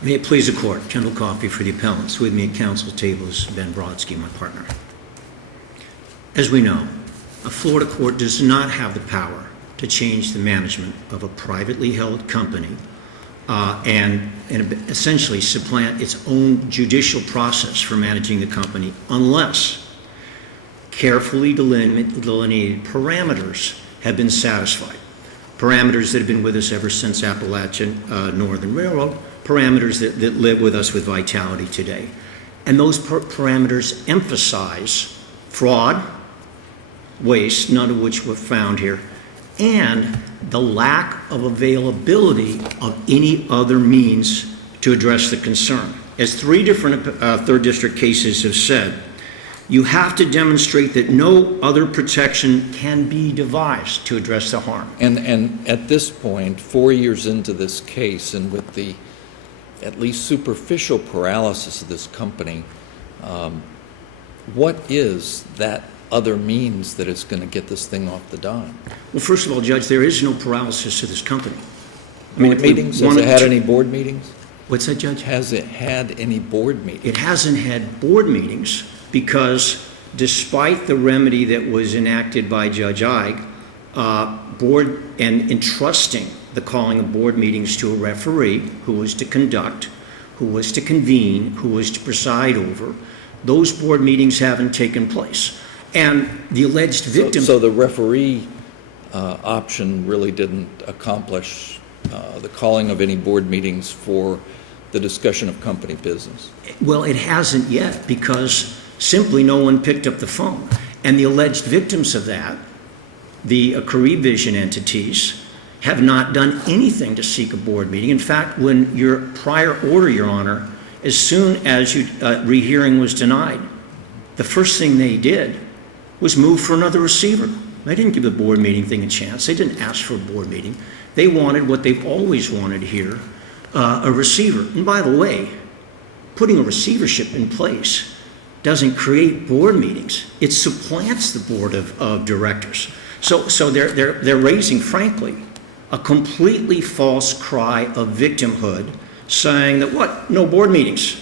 May it please the court, Kendall Coffey for the appellants. With me at council table is Ben Brodsky, my partner. As we know, a Florida court does not have the power to change the management of a privately held company and essentially supplant its own judicial process for managing the company unless carefully delineated parameters have been satisfied. Parameters that have been with us ever since Appalachian Northern Railroad, parameters that live with us with vitality today. And those parameters emphasize fraud, waste, none of which were found here, and the lack of availability of any other means to address the concern. As three different third district cases have said, you have to demonstrate that no other protection can be devised to address the harm. And at this point, 4 years into this case, and with the at least superficial paralysis of this company, what is that other means that is going to get this thing off the dime? Well, first of all, Judge, there is no paralysis to this company. Board meetings? Has it had any board meetings? What's that, Judge? Has it had any board meetings? It hasn't had board meetings because despite the remedy that was enacted by Judge Ige, board and entrusting the calling of board meetings to a referee who was to conduct, who was to convene, who was to preside over, those board meetings haven't taken place. And the alleged victim... So the referee option really didn't accomplish the calling of any board meetings for the discussion of company business? Well, it hasn't yet because simply no one picked up the phone. And the alleged victims of that, the Carib Vision entities, have not done anything to seek a board meeting. In fact, when your prior order, Your Honor, as soon as rehearing was denied, the first thing they did was move for another receiver. They didn't give the board meeting thing a chance. They didn't ask for a board meeting. They wanted what they've always wanted here, a receiver. And by the way, putting a receivership in place doesn't create board meetings. It supplants the board of directors. So they're raising, frankly, a completely false cry of victimhood, saying that what? No board meetings.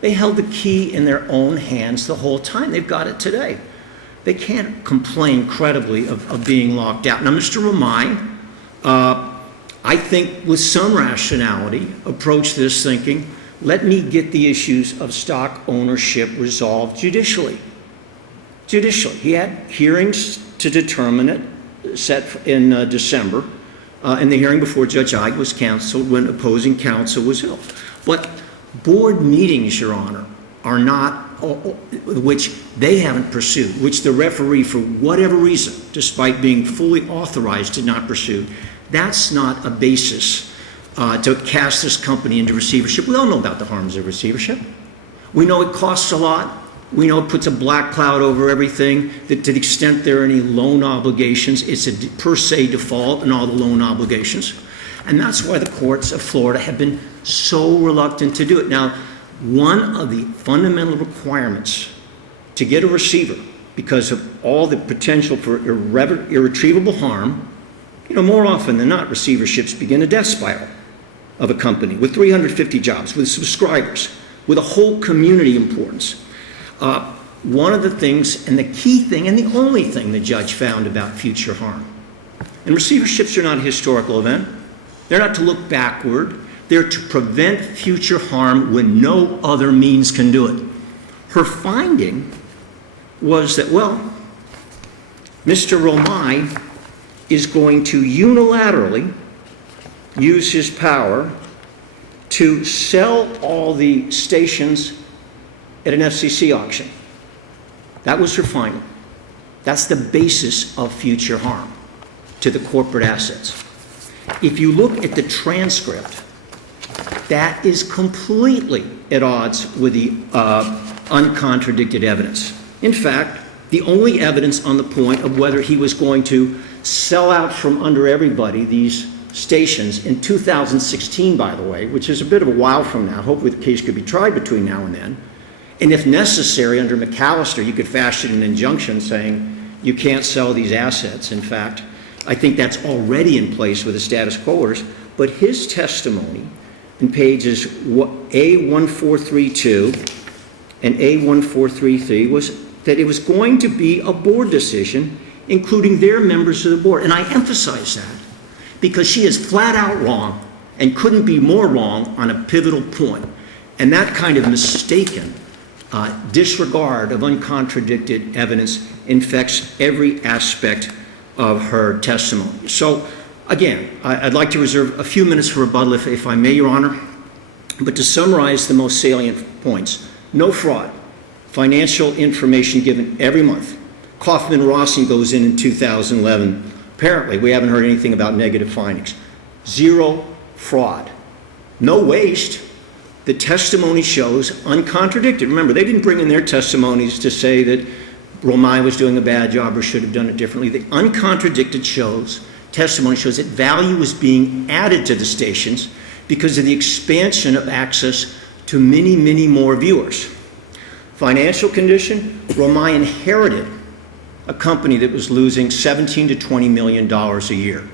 They held the key in their own hands the whole time. They've got it today. They can't complain credibly of being locked out. Now, Mr. Romai, I think with some rationality, approach this thinking, let me get the issues of stock ownership resolved judicially. Judicially. He had hearings to determine it, set in December, and the hearing before Judge Ige was canceled when opposing counsel was ill. But board meetings, Your Honor, are not, which they haven't pursued, which the referee, for whatever reason, despite being fully authorized, did not pursue. That's not a basis to cast this company into receivership. We all know about the harms of receivership. We know it costs a lot. We know it puts a black cloud over everything, that to the extent there are any loan obligations, it's a per se default in all the loan obligations. And that's why the courts of Florida have been so reluctant to do it. Now, one of the fundamental requirements to get a receiver, because of all the potential for irretrievable harm, more often than not, receiverships begin a death spiral of a company with 350 jobs, with subscribers, with a whole community importance. One of the things, and the key thing, and the only thing the judge found about future harm, and receiverships are not a historical event. They're not to look backward. They're to prevent future harm when no other means can do it. Her finding was that, well, Mr. Romai is going to unilaterally use his power to sell all the stations at an FCC auction. That was her finding. That's the basis of future harm to the corporate assets. If you look at the transcript, that is completely at odds with the uncontradicted evidence. In fact, the only evidence on the point of whether he was going to sell out from under everybody these stations in 2016, by the way, which is a bit of a while from now. Hopefully the case could be tried between now and then. And if necessary, under McAllister, you could fashion an injunction saying you can't sell these assets. In fact, I think that's already in place with the status quo orders. But his testimony in pages A1432 and A1433 was that it was going to be a board decision, including their members of the board. And I emphasize that because she is flat out wrong and couldn't be more wrong on a pivotal point. And that kind of mistaken disregard of uncontradicted evidence infects every aspect of her testimony. So, again, I'd like to reserve a few minutes for rebuttal, if I may, Your Honor. But to summarize the most salient points, no fraud, financial information given every month. Kaufman-Rossing goes in 2011. Apparently, we haven't heard anything about negative findings. Zero fraud. No waste. The testimony shows uncontradicted. Remember, they didn't bring in their testimonies to say that Romai was doing a bad job or should have done it differently. The uncontradicted testimony shows that value was being added to the stations because of the expansion of access to many, many more viewers. Financial condition, Romai inherited a company that was losing $17 to $20 million a year.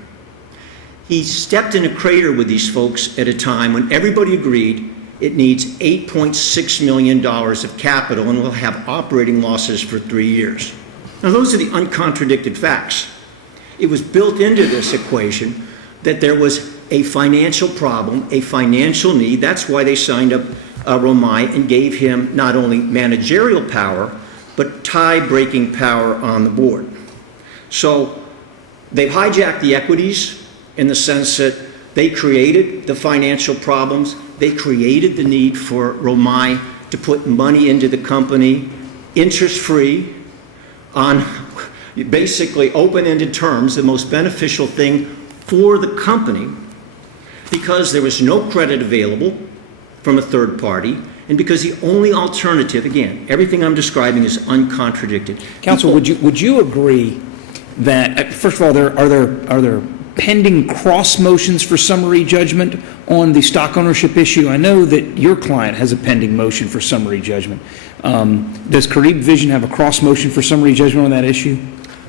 He stepped in a crater with these folks at a time when everybody agreed it needs $8.6 million of capital and will have operating losses for 3 years. Now, those are the uncontradicted facts. It was built into this equation that there was a financial problem, a financial need. That's why they signed up Romai and gave him not only managerial power, but tie-breaking power on the board. So they've hijacked the equities in the sense that they created the financial problems. They created the need for Romai to put money into the company, interest-free, on basically open-ended terms, the most beneficial thing for the company, because there was no credit available from a third party, and because the only alternative, again, everything I'm describing is uncontradicted. Counsel, would you agree that, first of all, are there pending cross motions for summary judgment on the stock ownership issue? I know that your client has a pending motion for summary judgment. Does Carib Vision have a cross motion for summary judgment on that issue?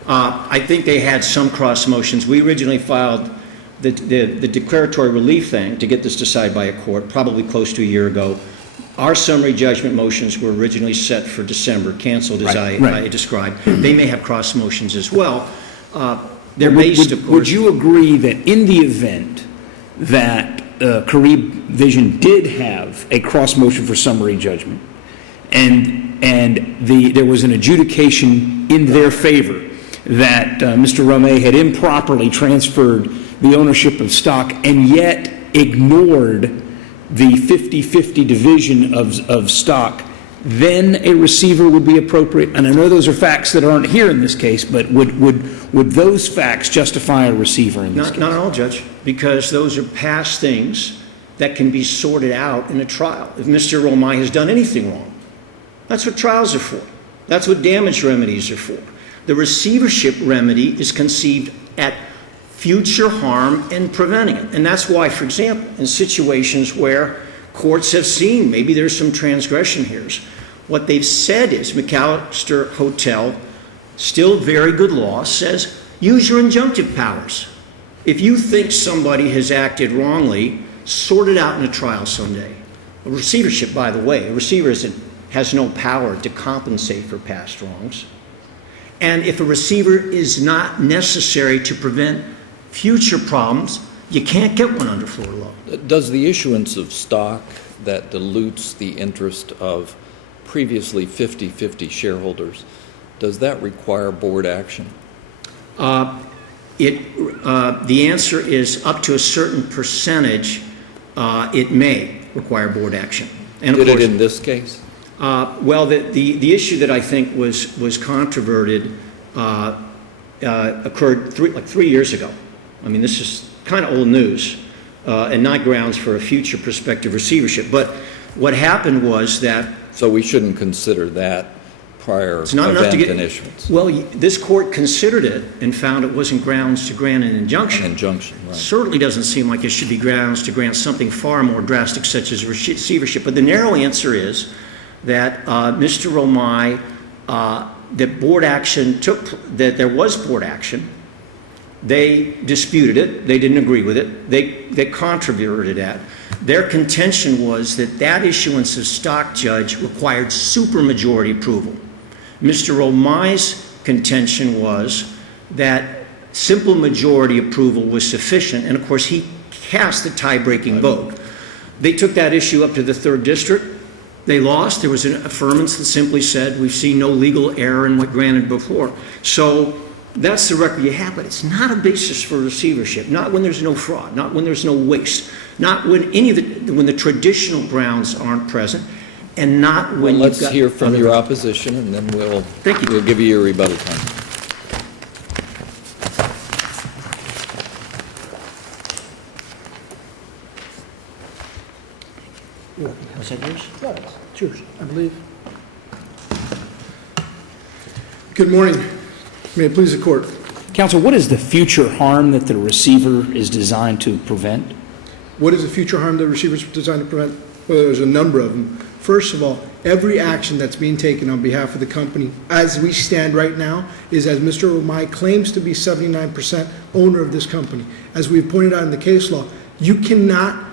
I think they had some cross motions. We originally filed the declaratory relief thing to get this decided by a court probably close to a year ago. Our summary judgment motions were originally set for December, canceled as I described. They may have cross motions as well. They're based, of course. Would you agree that in the event that Carib Vision did have a cross motion for summary judgment and there was an adjudication in their favor that Mr. Romay had improperly transferred the ownership of stock and yet ignored the 50-50 division of stock, then a receiver would be appropriate? And I know those are facts that aren't here in this case, but would those facts justify a receiver in this case? Not at all, Judge, because those are past things that can be sorted out in a trial. If Mr. Romay has done anything wrong, that's what trials are for. That's what damage remedies are for. The receivership remedy is conceived at future harm and preventing it. And that's why, for example, in situations where courts have seen maybe there's some transgression here, what they've said is McAllister Hotel, still very good law, says use your injunctive powers. If you think somebody has acted wrongly, sort it out in a trial someday. A receivership, by the way, a receiver has no power to compensate for past wrongs. And if a receiver is not necessary to prevent future problems, you can't get one under Florida law. Does the issuance of stock that dilutes the interest of previously 50-50 shareholders, does that require board action? The answer is up to a certain percentage, it may require board action. And did it in this case? Well, the issue that I think was controverted occurred 3 years ago. I mean, this is kind of old news and not grounds for a future prospective receivership. But what happened was that... So we shouldn't consider that prior event and issuance? Well, this court considered it and found it wasn't grounds to grant an injunction. An injunction, right. Certainly doesn't seem like it should be grounds to grant something far more drastic such as receivership. But the narrow answer is that Mr. Romay, that board action that there was board action. They disputed it. They didn't agree with it. They controverted that. Their contention was that that issuance of stock, Judge, required supermajority approval. Mr. O'Mai's contention was that simple majority approval was sufficient, and of course he cast the tie-breaking vote. They took that issue up to the 3rd District. They lost. There was an affirmance that simply said, we've seen no legal error in what granted before. So that's the record you have, but it's not a basis for receivership, not when there's no fraud, not when there's no waste, not when when the traditional grounds aren't present, and not when you've Let's got hear from other- your opposition, and then we'll give you your rebuttal time. Was that yours? Yeah, it's yours, I believe. Good morning. May it please the court. Counsel, what is the future harm that the receiver is designed to prevent? What is the future harm the receiver is designed to prevent? Well, there's a number of them. First of all, every action that's being taken on behalf of the company, as we stand right now, is as Mr. O'Mai claims to be 79% owner of this company. As we've pointed out in the case law, you cannot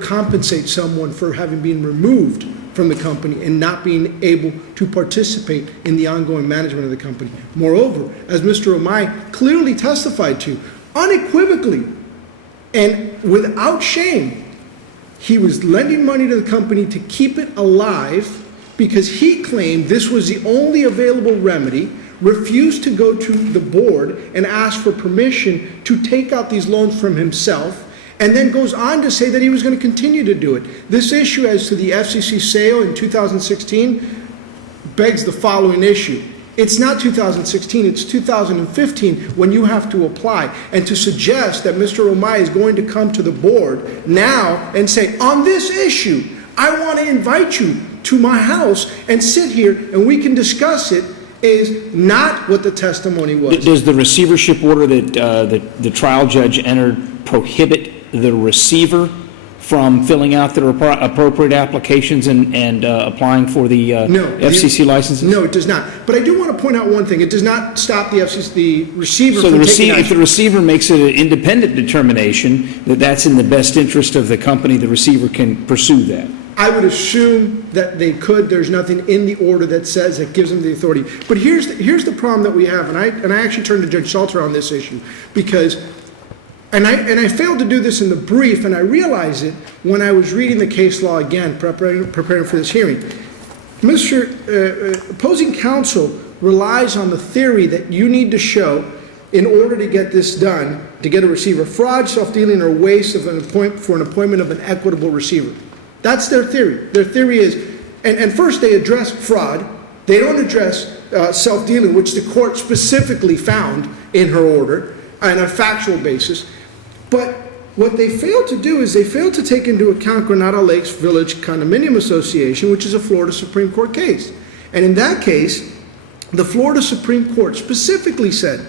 compensate someone for having been removed from the company and not being able to participate in the ongoing management of the company. Moreover, as Mr. O'Mai clearly testified to, unequivocally and without shame, he was lending money to the company to keep it alive because he claimed this was the only available remedy, refused to go to the board and ask for permission to take out these loans from himself, and then goes on to say that he was going to continue to do it. This issue as to the FCC sale in 2016 begs the following issue. It's not 2016, it's 2015 when you have to apply. And to suggest that Mr. O'Mai is going to come to the board now and say, on this issue, I want to invite you to my house and sit here and we can discuss it, is not what the testimony was. Does the receivership order that the trial judge entered prohibit the receiver from filling out their appropriate applications and applying for the FCC licenses? No, it does not. But I do want to point out one thing. It does not stop the FCC, the receiver So from the taking action. if the receiver makes an independent determination that that's in the best interest of the company, the receiver can pursue that. I would assume that they could. There's nothing in the order that says that gives them the authority. But here's the problem that we have, and I actually turned to Judge Salter on this issue because, and I failed to do this in the brief, and I realized it when I was reading the case law again, preparing for this hearing. Mr. Opposing counsel relies on the theory that you need to show in order to get this done, to get a receiver, fraud, self-dealing, or waste of for an appointment of an equitable receiver. That's their theory. Their theory is, and first they address fraud. They don't address self-dealing, which the court specifically found in her order on a factual basis. But what they failed to do is they failed to take into account Granada Lakes Village Condominium Association, which is a Florida Supreme Court case. And in that case, the Florida Supreme Court specifically said,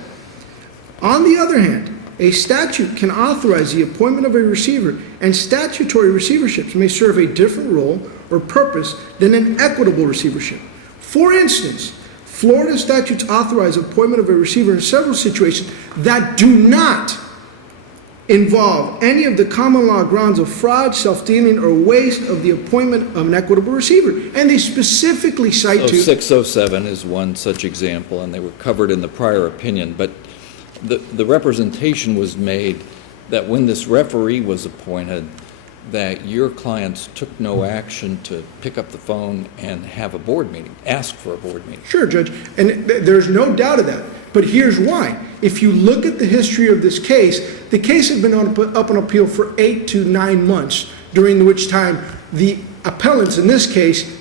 on the other hand, a statute can authorize the appointment of a receiver, and statutory receiverships may serve a different role or purpose than an equitable receivership. For instance, Florida statutes authorize appointment of a receiver in several situations that do not involve any of the common law grounds of fraud, self-dealing, or waste of the appointment of an equitable receiver. And they specifically cite to... 607 is one such example, and they were covered in the prior opinion, but the representation was made that when this referee was appointed, that your clients took no action to pick up the phone and have a board meeting, ask for a board meeting. Sure, Judge, and there's no doubt of that. But here's why. If you look at the history of this case, the case had been up on appeal for 8 to 9 months, during which time the appellants in this case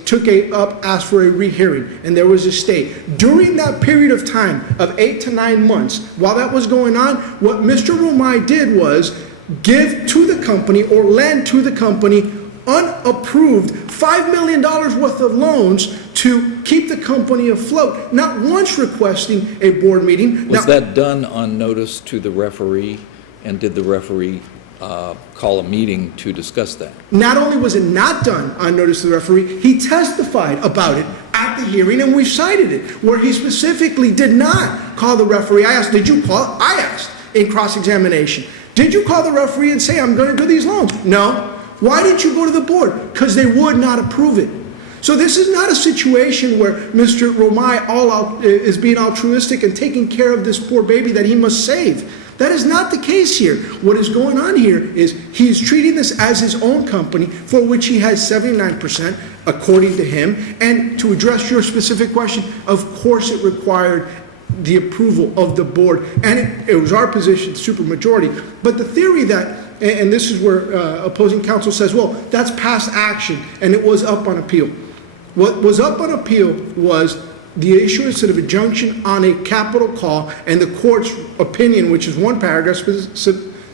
asked for a rehearing, and there was a stay. During that period of time of 8 to 9 months, while that was going on, what Mr. Romai did was give to the company or lend to the company unapproved $5 million worth of loans to keep the company afloat, not once requesting a board meeting. Was that done on notice to the referee, and did the referee call a meeting to discuss that? Not only was it not done on notice to the referee, he testified about it at the hearing, and we cited it, where he specifically did not call the referee. I asked, did you call? I asked in cross-examination, did you call the referee and say, I'm going to do these loans? No. Why didn't you go to the board? Because they would not approve it. So this is not a situation where Mr. Romai is being altruistic and taking care of this poor baby that he must save. That is not the case here. What is going on here is he is treating this as his own company, for which he has 79%, according to him. And to address your specific question, of course it required the approval of the board. And it was our position, supermajority. But the theory that, and this is where opposing counsel says, well, that's past action, and it was up on appeal. What was up on appeal was the issuance of an injunction on a capital call, and the court's opinion, which is one paragraph,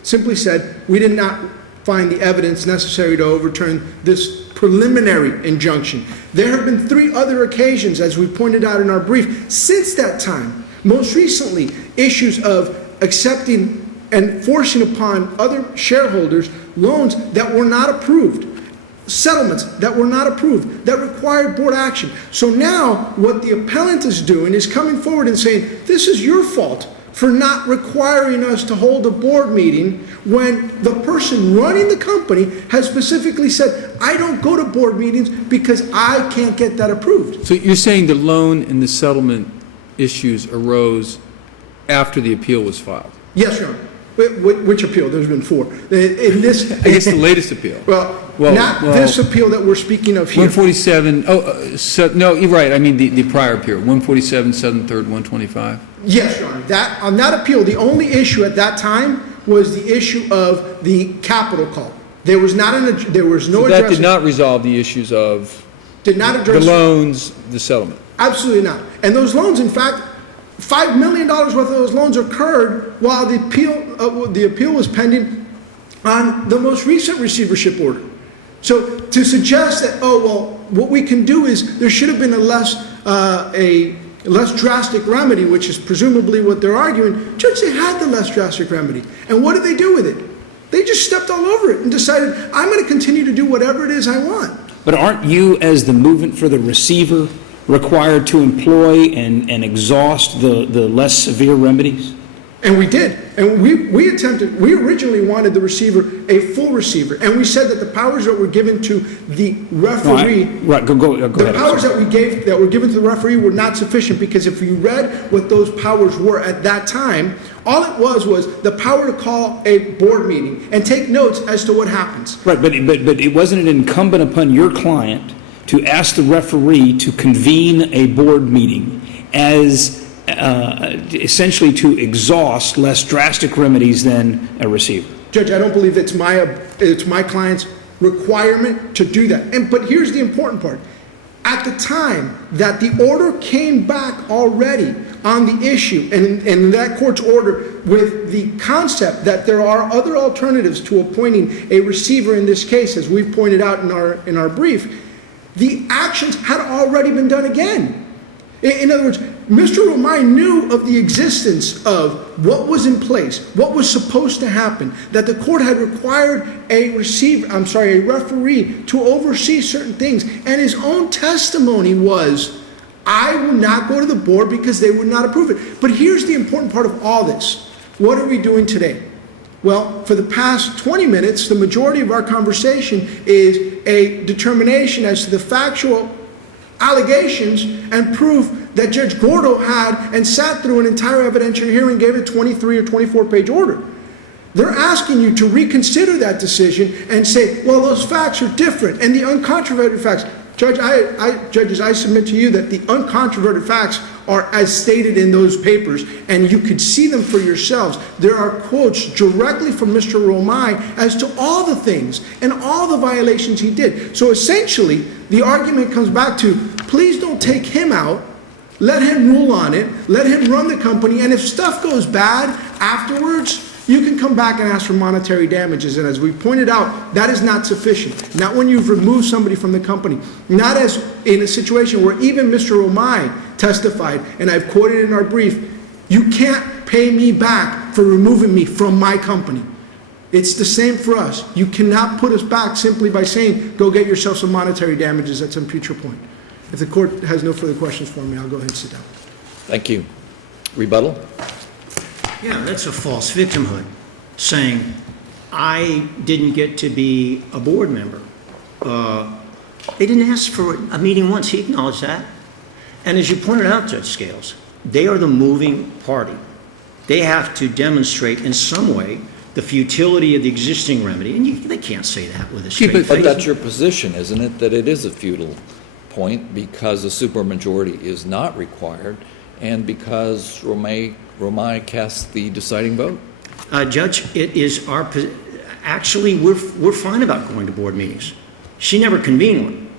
simply said, we did not find the evidence necessary to overturn this preliminary injunction. There have been 3 other occasions, as we pointed out in our brief, since that time. Most recently, issues of accepting and forcing upon other shareholders loans that were not approved. Settlements that were not approved, that required board action. So now what the appellant is doing is coming forward and saying, this is your fault for not requiring us to hold a board meeting when the person running the company has specifically said, I don't go to board meetings because I can't get that approved. So you're saying the loan and the settlement issues arose after the appeal was filed? Yes, Your Honor. Which appeal? There's been 4. In this, I guess the latest appeal. Well, not this appeal that we're speaking of here. 147, no, you're right, I mean the prior appeal, 147, 7th, 3rd, 125. Yes, Your Honor. On that appeal, the only issue at that time was the issue of the capital call. There was no So that did not resolve the issues of did not address the loans, the settlement. Absolutely not. And those loans, in fact, $5 million worth of those loans occurred while the appeal was pending on the most recent receivership order. So to suggest that, oh, well, what we can do is there should have been a less drastic remedy, which is presumably what they're arguing. Judge, they had the less drastic remedy. And what did they do with it? They just stepped all over it and decided, I'm going to continue to do whatever it is I want. But aren't you, as the movement for the receiver, required to employ and exhaust the less severe remedies? And we did. And we originally wanted the receiver a full receiver. And we said that the powers that were given to the referee, Go ahead. powers that were given to the referee were not sufficient, because if you read what those powers were at that time, all it was the power to call a board meeting and take notes as to what happens. Right, but it wasn't incumbent upon your client to ask the referee to convene a board meeting as essentially to exhaust less drastic remedies than a receiver? Judge, I don't believe it's my client's requirement to do that. But here's the important part. At the time that the order came back already on the issue, and in that court's order with the concept that there are other alternatives to appointing a receiver in this case, as we've pointed out in our brief, the actions had already been done again. In other words, Mr. Romai knew of the existence of what was in place, what was supposed to happen, that the court had required a referee to oversee certain things, and his own testimony was, I will not go to the board because they would not approve it. But here's the important part of all this. What are we doing today? Well, for the past 20 minutes, the majority of our conversation is a determination as to the factual allegations and proof that Judge Gordo had and sat through an entire evidentiary hearing, gave a 23 or 24-page order. They're asking you to reconsider that decision and say, well, those facts are different, and the uncontroverted facts. Judges, I submit to you that the uncontroverted facts are as stated in those papers, and you could see them for yourselves. There are quotes directly from Mr. Romai as to all the things and all the violations he did. So essentially, the argument comes back to, please don't take him out, let him rule on it, let him run the company, and if stuff goes bad afterwards, you can come back and ask for monetary damages. And as we pointed out, that is not sufficient. Not when you've removed somebody from the company. Not as in a situation where even Mr. Romai testified, and I've quoted in our brief, you can't pay me back for removing me from my company. It's the same for us. You cannot put us back simply by saying, go get yourself some monetary damages at some future point. If the court has no further questions for me, I'll go ahead and sit down. Thank you. Rebuttal? Yeah, that's a false victimhood, saying I didn't get to be a board member. They didn't ask for a meeting once. He acknowledged that. And as you pointed out, Judge Scales, they are the moving party. They have to demonstrate in some way the futility of the existing remedy, and they can't say that with a straight face. But that's your position, isn't it, that it is a futile point because a supermajority is not required and because Romay cast the deciding vote? Judge, it is actually, we're fine about going to board meetings. She never convened one.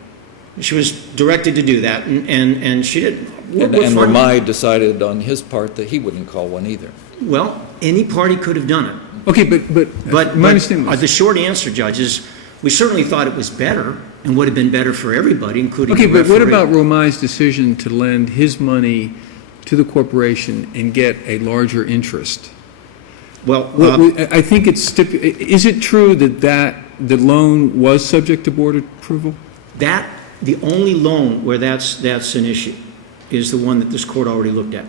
She was directed to do that, and she didn't. And Romay decided on his part that he wouldn't call one either. Well, any party could have done it. Okay, but my understanding was... The short answer, Judge, is we certainly thought it was better and would have been better for everybody, including the referee. Okay, but what about Romay's decision to lend his money to the corporation and get a larger interest? Well, I think it's is it true that the loan was subject to board approval? the only loan where that's an issue is the one that this court already looked at.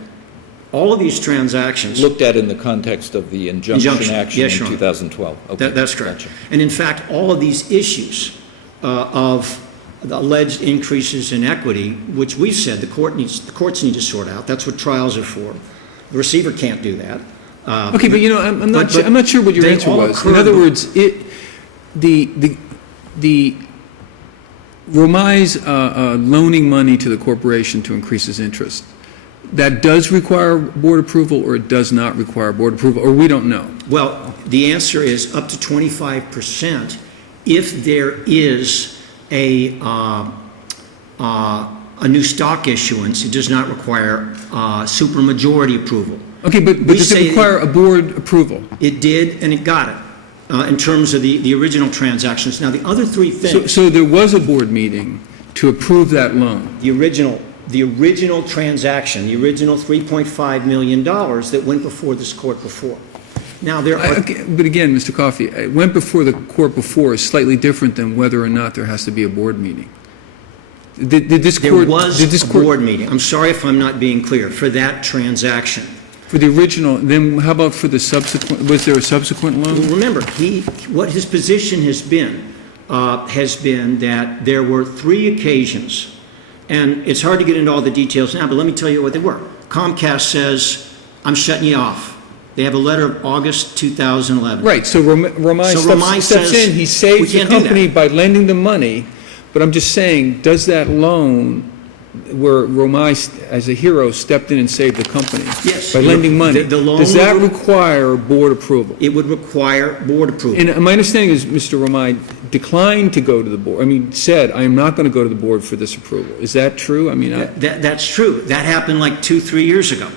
All of these transactions... Looked at in the context of the injunction action yes, in 2012. Okay, that's correct. gotcha. And in fact, all of these issues of the alleged increases in equity, which we've said the courts need to sort out. That's what trials are for. The receiver can't do that. Okay, but I'm not sure what your answer was. In other words, Romay's loaning money to the corporation to increase his interest, that does require board approval, or it does not require board approval, or we don't know? Well, the answer is up to 25% if there is a new stock issuance. It does not require supermajority approval. Okay, but does it require a board approval? It did, and it got it in terms of the original transactions. Now, the other three things... So there was a board meeting to approve that loan? The original transaction, the original $3.5 million that went before this court before. Now, there are... But again, Mr. Coffey, it went before the court before is slightly different than whether or not there has to be a board meeting. There was a board meeting. I'm sorry if I'm not being clear. For that transaction. For the original, then how about for the subsequent, was there a subsequent loan? Well, remember, what his position has been that there were 3 occasions, and it's hard to get into all the details now, but let me tell you what they were. Comcast says, I'm shutting you off. They have a letter of August 2011. Right, so Romay steps in, he saves the company by lending the money, but I'm just saying, does that loan, where Romay, as a hero, stepped in and saved the company by lending money, does that require board approval? It would require board approval. And my understanding is Mr. Romay declined to go to the board, said, I am not going to go to the board for this approval. Is that true? That's true. That happened like 2-3 years ago.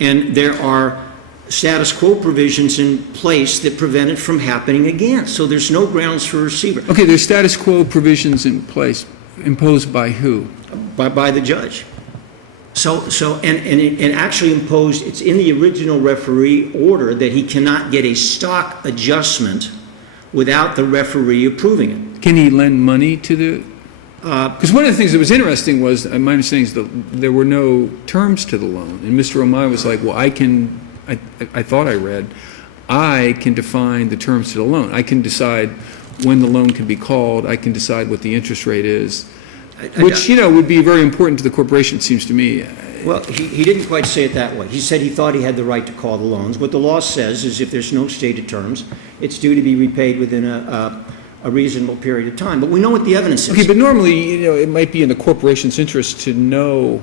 And there are status quo provisions in place that prevent it from happening again. So there's no grounds for a receiver. Okay, there's status quo provisions in place, imposed by who? By the judge. And it actually imposed, it's in the original referee order that he cannot get a stock adjustment without the referee approving it. Can he lend money to the... Because one of the things that was interesting was, my understanding is that there were no terms to the loan. And Mr. Romay was like, well, I thought I read, I can define the terms to the loan. I can decide when the loan can be called. I can decide what the interest rate is. Which, would be very important to the corporation, it seems to me. Well, he didn't quite say it that way. He said he thought he had the right to call the loans. What the law says is if there's no stated terms, it's due to be repaid within a reasonable period of time. But we know what the evidence is. Okay, but normally, it might be in the corporation's interest to know,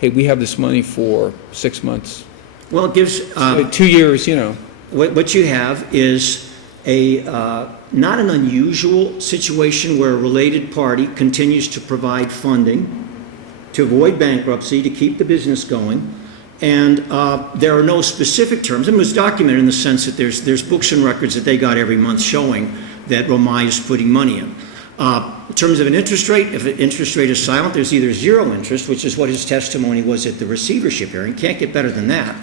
hey, we have this money for 6 months. Well, it gives... 2 years, What you have is not an unusual situation where a related party continues to provide funding to avoid bankruptcy, to keep the business going, and there are no specific terms. It was documented in the sense that there's books and records that they got every month showing that Romay is putting money in. In terms of an interest rate, if an interest rate is silent, there's either zero interest, which is what his testimony was at the receivership hearing. Can't get better than that.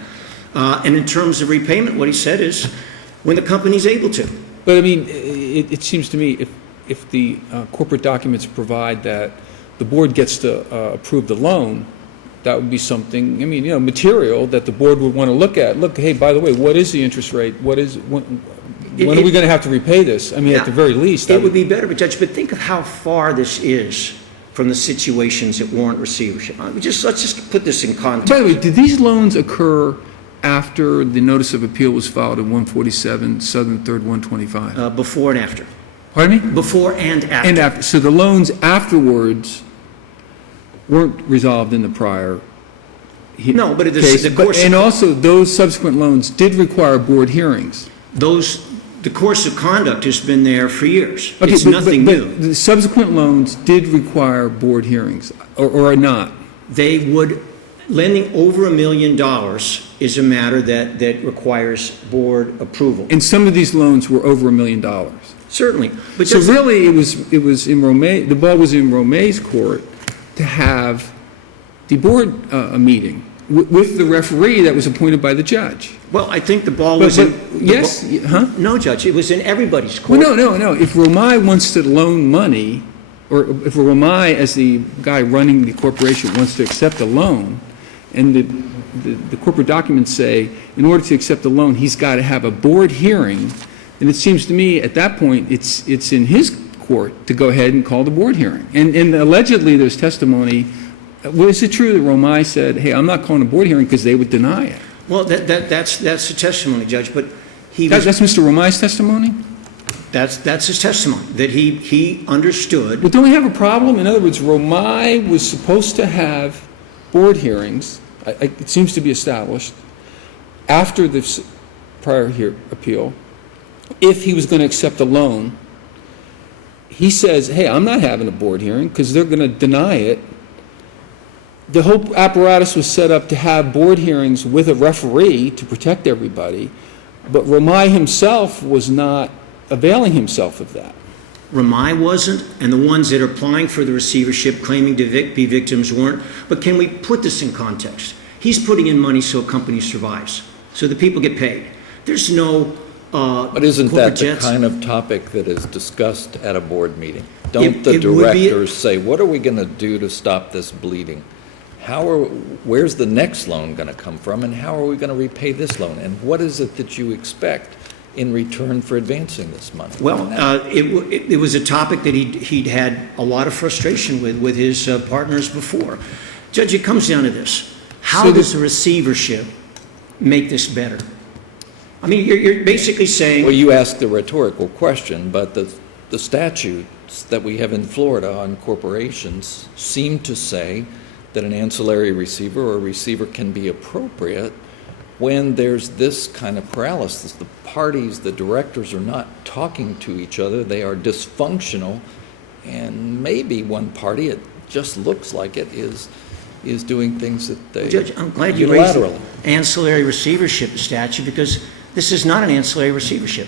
And in terms of repayment, what he said is when the company's able to. But it seems to me if the corporate documents provide that the board gets to approve the loan, that would be something, material that the board would want to look at. Look, hey, by the way, what is the interest rate? when are we going to have to repay this? I mean, at the very least. It would be better, but Judge, but think of how far this is from the situations that warrant receivership. Let's just put this in context. By the way, did these loans occur after the notice of appeal was filed in 147 Southern 3rd 125? Before and after. Pardon me? Before and after. And after. So the loans afterwards weren't resolved in the prior No, but case. And also, those subsequent loans did require board hearings. The course of conduct has been there for years. Okay, It's nothing new. But the subsequent loans did require board hearings, or not? Lending over $1 million is a matter that requires board approval. And some of these loans were over $1 million. Certainly. But So really, it was in Romay, the ball was in Romay's court to have the board a meeting with the referee that was appointed by the judge. Well, I think the ball was in... Yes, huh? No, Judge, it was in everybody's court. Well, no. If Romay wants to loan money, or if Romay, as the guy running the corporation, wants to accept a loan, and the corporate documents say, in order to accept a loan, he's got to have a board hearing, and it seems to me, at that point, it's in his court to go ahead and call the board hearing. And allegedly, there's testimony. Well, is it true that Romay said, hey, I'm not calling a board hearing because they would deny it? Well, that's the testimony, Judge, but That's Mr. Romay's testimony? That's his testimony, that he understood. But don't we have a problem? In other words, Romay was supposed to have board hearings, it seems to be established, after this prior appeal, if he was going to accept a loan. He says, hey, I'm not having a board hearing because they're going to deny it. The whole apparatus was set up to have board hearings with a referee to protect everybody, but Romay himself was not availing himself of that. Romay wasn't, and the ones that are applying for the receivership claiming to be victims weren't. But can we put this in context? He's putting in money so a company survives, so the people get paid. There's no But isn't that the jets. kind of topic that is discussed at a board meeting? Don't the directors say, what are we going to do to stop this bleeding? Where's the next loan going to come from, and how are we going to repay this loan? And what is it that you expect in return for advancing this money? Well, it was a topic that he'd had a lot of frustration with his partners before. Judge, it comes down to this. How does the receivership make this better? I mean, you're basically saying... Well, you asked the rhetorical question, but the statutes that we have in Florida on corporations seem to say that an ancillary receiver or a receiver can be appropriate when there's this kind of paralysis. The parties, the directors are not talking to each other. They are dysfunctional. And maybe one party, it just looks like it, is doing things that they Judge, I'm glad you raised the unilaterally. ancillary receivership statute, because this is not an ancillary receivership.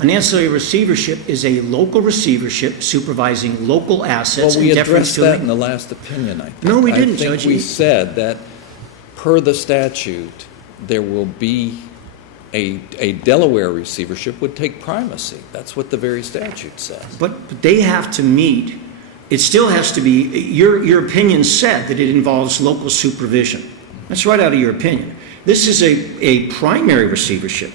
An ancillary receivership is a local receivership supervising local assets Well, in we deference addressed to... that in the last opinion, I think. No, we didn't, I think Judge. we said that per the statute, there will be a Delaware receivership would take primacy. That's what the very statute says. But they have to meet. It still has to be... Your opinion said that it involves local supervision. That's right out of your opinion. This is a primary receivership.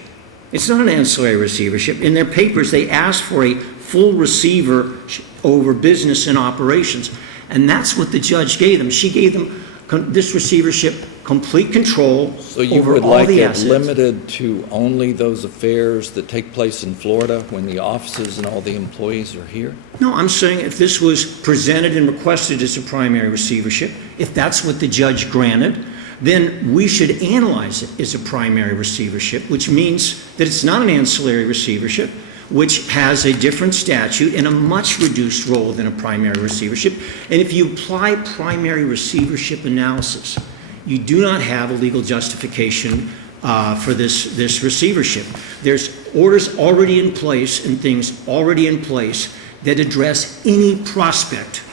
It's not an ancillary receivership. In their papers, they asked for a full receiver over business and operations, and that's what the judge gave them. She gave them this receivership complete control So you over would all like the it assets. limited to only those affairs that take place in Florida when the offices and all the employees are here? No, I'm saying if this was presented and requested as a primary receivership, if that's what the judge granted, then we should analyze it as a primary receivership, which means that it's not an ancillary receivership, which has a different statute and a much reduced role than a primary receivership. And if you apply primary receivership analysis, you do not have a legal justification for this receivership. There's orders already in place and things already in place that address any prospect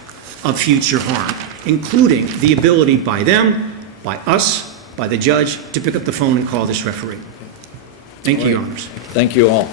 of future harm, including the ability by them, by us, by the judge, to pick up the phone and call this referee. Thank you, Your Honors. Thank you all.